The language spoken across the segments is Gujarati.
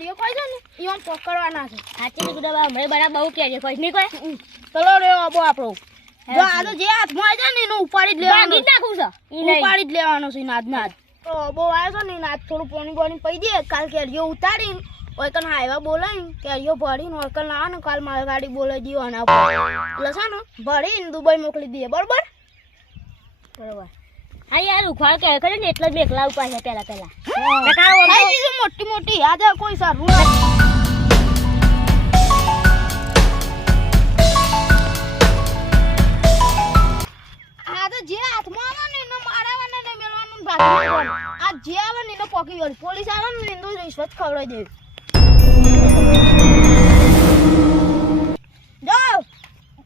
કેરીઓ કોઈ છે ને ઈવન પકડવાના છે સાચી તો ગુડા મને બરાબર બહુ કેરીઓ કોઈ નહીં કોઈ ચલો રે અબો આપણો જો આ તો જે હાથમાં આવે છે ને એનો ઉપાડી જ લેવાનો ભાગી જ નાખું છે ઉપાડી જ લેવાનો છે નાદ તો અબો આવ્યો છે ને નાદ થોડું પાણી પી દે કાલ કેરીઓ ઉતારીને ઓયકન હાઈવા બોલાવીને કેરીઓ ભરીને ઓયકન લાવો ને કાલ મારી ગાડી બોલાવી દીધો આના ઉપર એટલે છે ને ભરીને દુબઈ મોકલી દઈએ બરોબર બરોબર હા યાર ઉખાડ કે કરે ને એટલે જ મેકલા ઉપાય છે પેલા થઈ ગઈ મોટી મોટી આજે કોઈ સારું આ તો જે હાથમાં આવે ને એને મારવાના ને મેળવાનું ભાગી આ જે આવે ને એને પોકી ગયો પોલીસ આવે ને એનો રિશ્વત ખવડાવી દેવી જો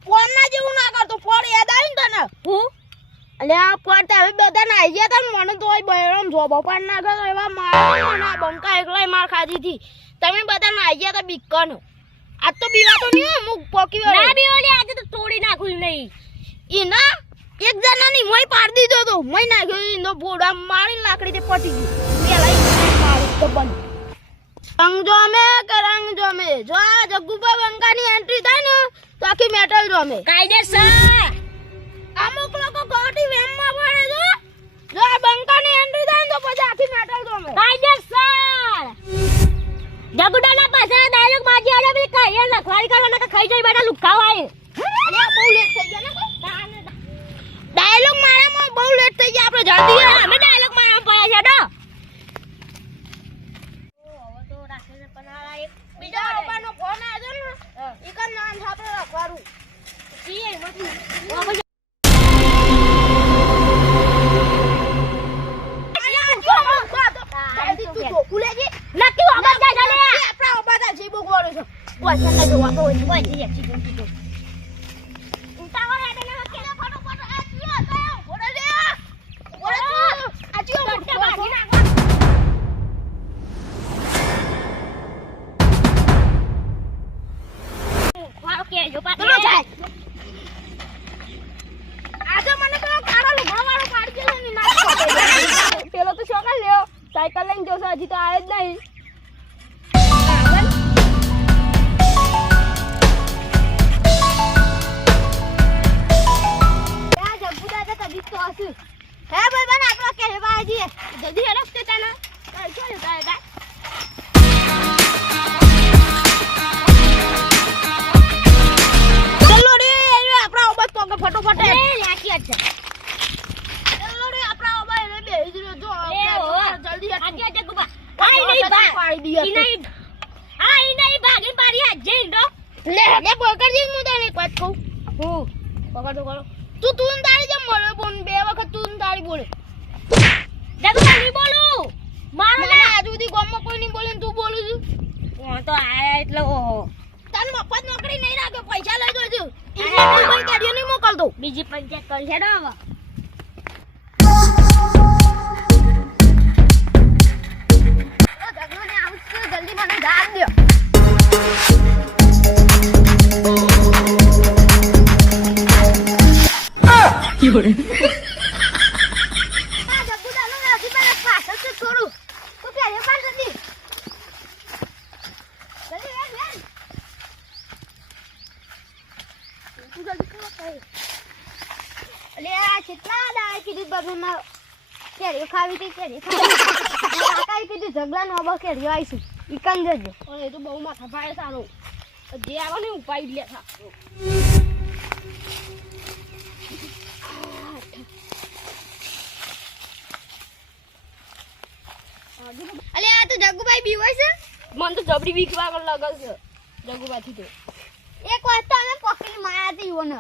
ફોન ના જેવું ના કરતો ફોન યાદ આવી ને તને હું અલે આ ફોન તો હવે બધા ના આવી ગયા તા મને તો બહેરામ જોબો પણ ના ગયો એવા માર બંકા એકલાય માર ખાધી હતી તમે બધા ના આવી ગયા તા બીકનો આજ તો બીવાતો નહીં હું પોકી ના બીઓલી આજે તો તોડી નાખું નહીં ઈના એક જણાની મોય પાડી દીધો તો મોય નાખ્યો ઈનો બોડા મારીને લાકડી તે પટી ગઈ પેલા મારી તો બંધ રંગ જોમે જો આ જગ્ગુબા બંકાની એન્ટ્રી થાય ને તો આખી મેટલ જોમે કાયદેસર અમુક લોકો ગોટી વેમમાં પડે જો આ બંકાની એન્ટ્રી થાય તો પછી આખી મેટલ જોમે કાયદેસર જગુડાના પાછળ ડાયલોગ બાજી આલે બી કઈ લખવાડી કરવાના કે ખાઈ જઈ બેટા લુખાવ આય અરે બહુ લેટ થઈ ગયા ને ડાયલોગ મારામાં બહુ લેટ થઈ ગયા આપણે જલ્દી અમે ડાયલોગ મારવા પડ્યા છે ડો બીજા બાબાનો ફોન આવ્યો ને ઈકન નામ આપણે રાખવાનું ઈ નથી નક્કી આવાજ જાય છે આપણા બાબા જે બોગવાળો છે વાસણ ના જોવા તો હોય કોઈ જી ચીજો ઉતાવળ આડે ના કે ફટોફટ આ ચીયો ગયો ઓડે લે ઓડે આ ચીયો મોટે બાજી નાખો વાળો કે જો પાછો ચલો જાય આજે મને તો કાળા લુગડા વાળો પાડી ગયો ને ના પેલો તો શોકા લ્યો સાયકલ લઈને જોશે હજી તો આવે જ નહીં હે ભાઈ બન આપણો કે બાજી જલ્દી હેડો કે તને ચાલ ચાલ દાદા ચલો રે આપણા ઓબત પોકે ફટોફટ એ લાકી છે ચલો રે આપણા ઓબત એને બેહી જ જો જલ્દી આજે જગુબા આઈ નહીં બા પાડી ઈ નહીં આઈ નહીં ભાગી પાડી આ જઈ ડો લે પકડજી હું તને એક વાત કહું હું પકડો કરો તું તારી જેમ મળે બોન બે વખત તું તારી બોલે જગુબા નહીં બોલું મારો મને આજ સુધી ગામમાં કોઈ નહીં બોલે ને તું બોલું છું હું તો આયા એટલે ઓહો તને મફત નોકરી નહીં રાખે પૈસા લઈ જોજો એટલે કોઈ ગાડીઓ નહીં મોકલતો બીજી પંચાયત કરી છે ડો હવે જગને આવશે જલ્દી મને જાન દો Fiore. આ જગુદાનો નાથી પેલા પાછળ છે થોડું તો કે એ પાડ જલ્દી જલ્દી વેન તું જલ્દી કરો કઈ અલે આ કેટલા દાય કીધું બગમાં કેરી ખાવી હતી કેરી ખાવી કાકાએ કીધું જગલા નો બસ કેરી આવીશું ઈકન જજો એ તો બહુ માથા પાડે સારો જે આવો ને ઉપાડી લે થા અલે આ તો જગુભાઈ બીવાય છે મને તો જબડી બીક લાગે છે જગુબાથી તો એક વાત તો અમે પકડી માયા હતી ઈવોને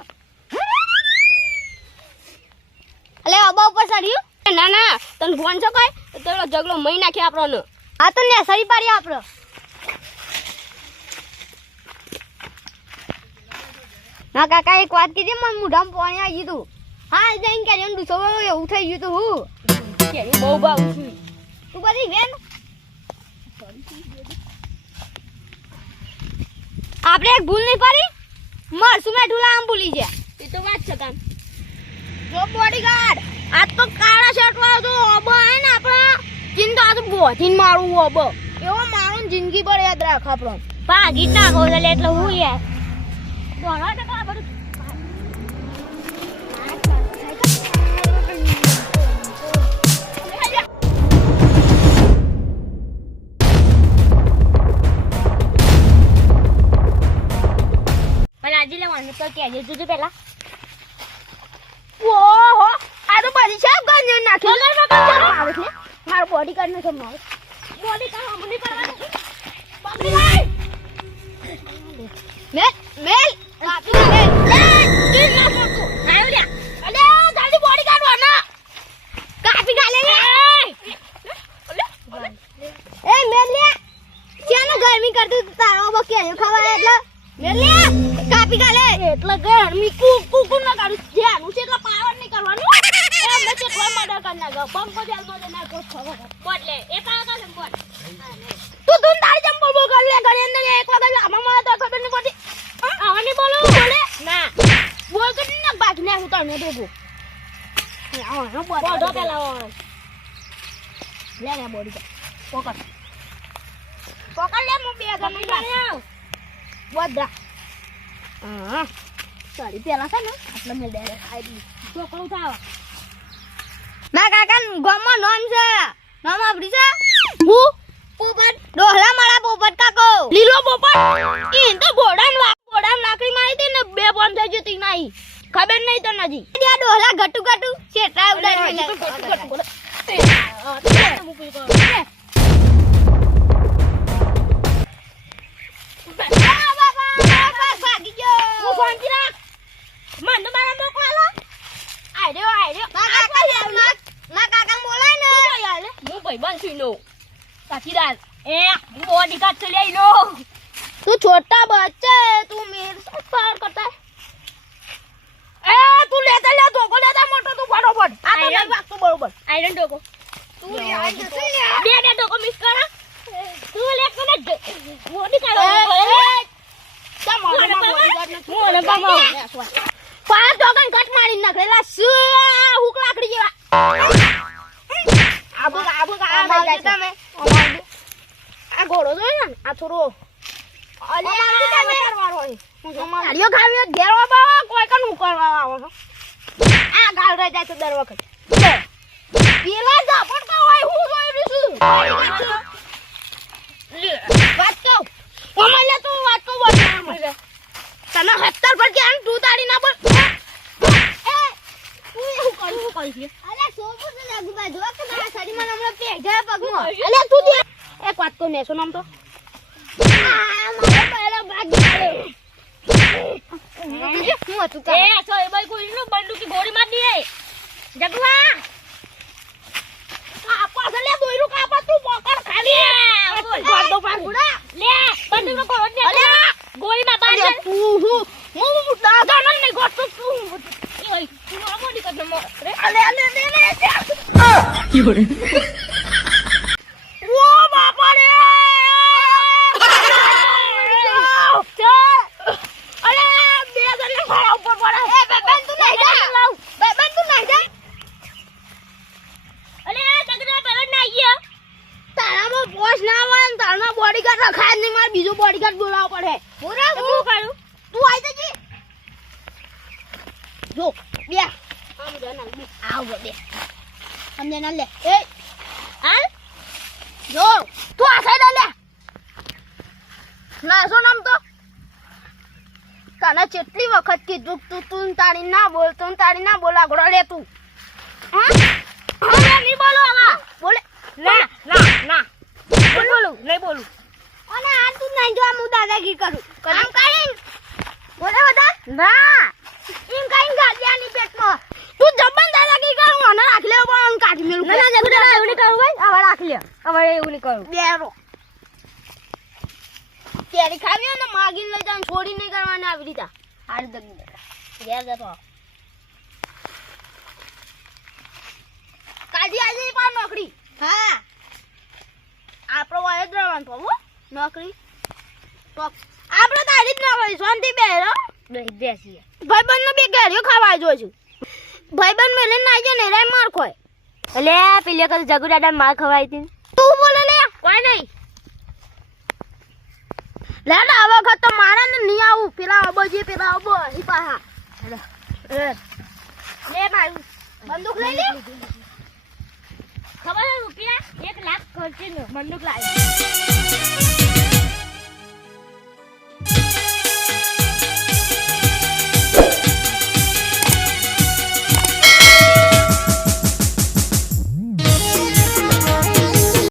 અલે અબા ઉપર ચડ્યું ના ના તને ફોન છે કોઈ તો જગલો મહી નાખે આપણને આ તો ને સરી પાડી આપણો ના કાકા એક વાત કીધી મને મુઢામાં પાણી આવી ગયું હા જઈને કે એમ દુસો એવું થઈ ગયું તું હું કેરી બહુ ભાવ છું તું બધી વેન આપણે એક ભૂલ નહીં પડી મરસું મેં ઢુલા આમ ભૂલી ગયા એ તો વાત છે કામ જો બોડીગાર્ડ આ તો કાળા શર્ટ વાળો તો ઓબો હે ને આપણે ચિંતા તો બોધીન મારું ઓબો એવો મારું જિંદગી પર યાદ રાખ આપણો ભાગી જ નાખો એટલે હું યાર દોડો તો આ બધું આજે લેવાનું તો કે જોજો પેલા ઓહો આ તો બધી સાફ ગંજ નાખી આવે છે મારો બોડી કાર્ડ નથી મારો બોડી કામ અમને કરવાનું પકડી ભાઈ મેલ કાપી મેલ તીર ના ફોટો આયો લ્યા અલે જલ્દી બોડી કાઢવાના કાપી ગાલે એ મેલ લે ચાનો ગરમી કરતું તારો બકે ખાવા એટલે મેલ લે કાપી ગાલે એટલે ગરમી કુ ના કાઢું ધ્યાન છે એટલે પાવર નહીં કરવાનું એમ નથી કોઈ મર્ડર કર નાખો બંકો જેલમાં દે નાખો ખબર બોલે એ પાકા છે બોલ તું તારી જમ બોલ કર લે ઘરે અંદર એક વખત લામાં મને તો ખબર નહીં પડતી આવવાની બોલો બોલે ના બોલ કે ના બાકી ના હું તને દેગો આવો બોડો પેલા લે લે બોડી પકડ પકડ લે હું બે ગમે આવ બોદરા હા સોરી પેલા છે ને એટલે મેં ડેરે ખાઈ દી તો કહું થાવ ના કાકા ગામમાં નામ છે નામ આપડી છે હું પોપટ ડોહલા મારા પોપટ કાકો લીલો પોપટ ઈ તો ગોડાન લાકડી મારી દે ને બે પોન થઈ જતી નહીં ખબર નહીં તો નજી આ ડોહલા ગટુ ગટુ છેટા ઉડાડી ગટુ ગટુ બોલે बॉडी कार्ड से ले लो तू छोटा बच्चा है तू मेरे साथ पार करता है तू लेता ले धोको लेता मोटो तू फटाफट आयरन भाग तू बरोबर आयरन डोको तू यार जैसे दे डोको मिस करा तू ले को ना बॉडी कार्ड पांच डोकन कट मारी नाखेला हुक लाकड़ी जेवा आबू તમે આ ઘોડો જોઈ ને આ થોડો અલે મારવાનો હોય મારિયો ખાવ્યો ઘેરવા બા કોઈ કન ઉકળવા આવો છો આ ગાલ રહી જાય તો દર વખત પેલા ઝાપટ કા હોય હું જોઈ છું વાત કહો ઓમલે તું વાત કહો બોલ તને 70 પર કે આમ તું તારી ના બોલ એ તું હું કરી અલે સોપુર ને લાગુ બાજુ કે મારા શરીરમાં હમણાં પેઢા પગમાં અલે તું એક વાત કહું ને શું નામ તો મારો પહેલા ભાગ હું હતું એ સો એ ભાઈ કોઈ નું બંદૂક की गोली मार दी जगवा કાપા લે દોયરું કાપા તું પકડ ખાલી બોલ દો પાર ગુડા ले બંદૂક નો કોડ ને गोली में बांध હું દાદા નન નહીં ગોટ તું ઓય તું આ બોડી કર નમો અલે ઓ બાપા રે અલે બે જણ ખરા ઉપર પડે એ બેબન તું નહીં જા બેબન તું નહીં જા અલે તગડા પેલા ના આયા તારામાં પોસ ના આવે ને તારામાં બોડીગાર્ડ રખાય નહીં મારે બીજો બોડીગાર્ડ બોલાવવો પડે પૂરા શું કરું તું આવી જજી જો બે આમ જના બે આવ બે સમજે ના લે એ હાલ જો તું આ સાઈડ લે ના શું નામ તો તને કેટલી વખત કીધું તું તારી ના બોલ આગળ લે તું હા હા નહીં બોલો આવા બોલે ના બોલું નહીં બોલું અને આ તું નહીં જો આ હું દાદાગીરી કરું આમ કાઈ બોલે બધા ના એમ કાઈ ગાડિયાની પેટમાં તું જબન દાદાગીરી કર હું આને રાખી લેવો પણ કાઢી મેલું ના જગડા એવું નહીં કરું ભાઈ હવે રાખ લે હવે એવું નહીં કરું બેરો તેરી ખાવી હોય ને માગીને લઈ જાવ છોડી નહીં કરવાની આવી રીતે હાલ દગી ઘેર જતો કાજી આજે પણ નોકરી હા આપણો વાય જ રહેવાનું તો નોકરી તો આપણે તારી જ નોકરી શાંતિ બેરો બેસી ભાઈબંધ બે ઘેરીઓ ખાવા જોઈ છું ભાઈબંધ મેલે ના આવી ને રાય માર ખોય અલે પેલે કલ જગુ દાદા માર ખવાઈ હતી તું બોલે લે કોઈ નહીં લે ને આ વખત તો મારા ને નહીં આવું પેલા અબો જે પેલા અબો અહીં પાહા લે મારું બંદૂક લઈ લે ખબર છે રૂપિયા 1 લાખ ખર્ચીને બંદૂક લાવી